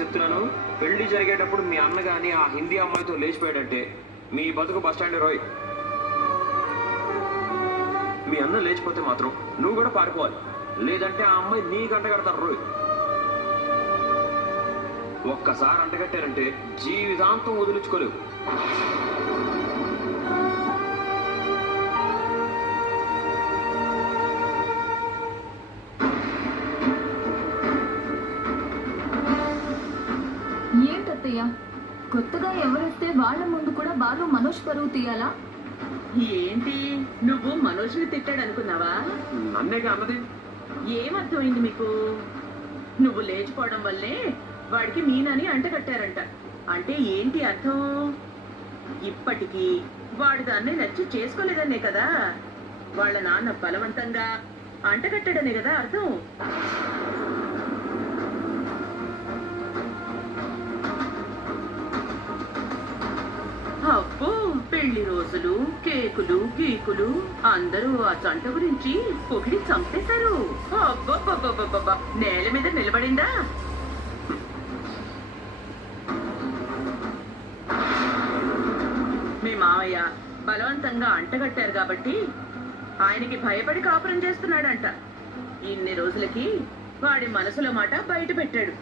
చెప్తున్నాను. పెళ్ళి జరిగేటప్పుడు మీ అన్న గాని ఆ హిందీ అమ్మాయితో లేచిపోయాడంటే మీ బతుకు బస్ స్టాండ్ రోయ్. మీ అన్న లేచిపోతే మాత్రం నువ్వు కూడా పారిపోవాలి. లేదంటే ఆ అమ్మాయి నీ గంట కడతారు రోయ్. ఒక్కసారి అంటగట్టారంటే జీవితాంతం వదిలించుకోలేవు. కొత్తగా ఎవరేస్తే వాళ్ళ ముందు కూడా బాలు మనోజ్ పరువు తీయాలా? ఏంటి? నువ్వు మనోజ్ని తిట్టాడు అనుకున్నావా నన్నేగా అన్నది ఏమర్థమైంది మీకు? నువ్వు లేచిపోవడం వల్లే వాడికి మీనని అంటగట్టారంట అంటే ఏంటి అర్థం? ఇప్పటికీ వాడు దాన్ని నచ్చి చేసుకోలేదనే కదా. వాళ్ళ నాన్న బలవంతంగా అంటగట్టాడనే కదా అర్థం. పెళ్ళి రోజులు కేకులు గీకులు. అందరూ ఆ జంట గురించి పొగిడి చంపేశారు. నేల మీద నిలబడిందా? మీ మావయ్య బలవంతంగా అంటగట్టారు కాబట్టి ఆయనకి భయపడి కాపురం చేస్తున్నాడంట. ఇన్ని రోజులకి వాడి మనసులో మాట బయట పెట్టాడు.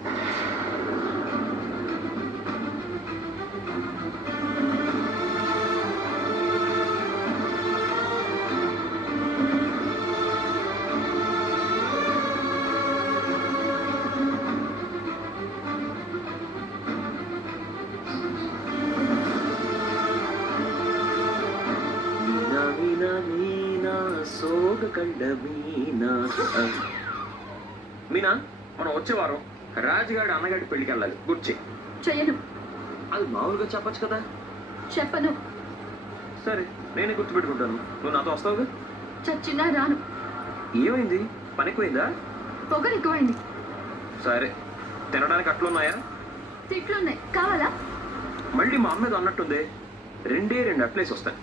సోగ కండ మీనా? మీనా మనం వచ్చే వారం రాజుగాడి అన్నగాడి పెళ్ళికి వెళ్ళాలి. గుర్చి. చెయ్యను. అది మామూలుగా చెప్పొచ్చు కదా? చెప్పను. సరే నేనే గుర్తుపెట్టుకుంటాను నువ్వు నాతో వస్తావుగా? చచ్చినా రాను. ఏమైంది? పనికిపోయిందా పొగరు ఎక్కువైంది. సరే తినడానికి అట్లున్నాయా? తిట్లున్నాయి. కావాలా? మళ్ళీ మా అమ్మేది అన్నట్టుంది. రెండే రెండు అట్లేసి వస్తాయి.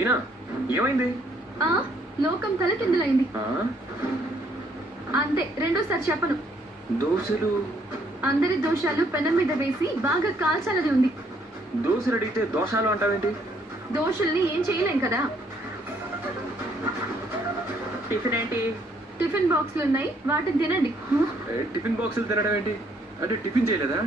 మీనా? ఏమైంది? ఆ లోకం తలకిందులైంది. ఆ? అంతే రెండోసారి చెప్పను. దోశలు? అందరి దోషాలు పెనం మీద వేసి బాగా కాల్చాలది ఉంది. దోశలు అడిగితే దోషాలు అంటావేంటి? దోషుల్ని ఏం చేయలేం కదా. టిఫిన్ ఏంటి? టిఫిన్ బాక్సులు ఉన్నాయి వాటిని తినండి. టిఫిన్ బాక్సులు తినడం ఏంటి? అంటే టిఫిన్ చేయలేదా?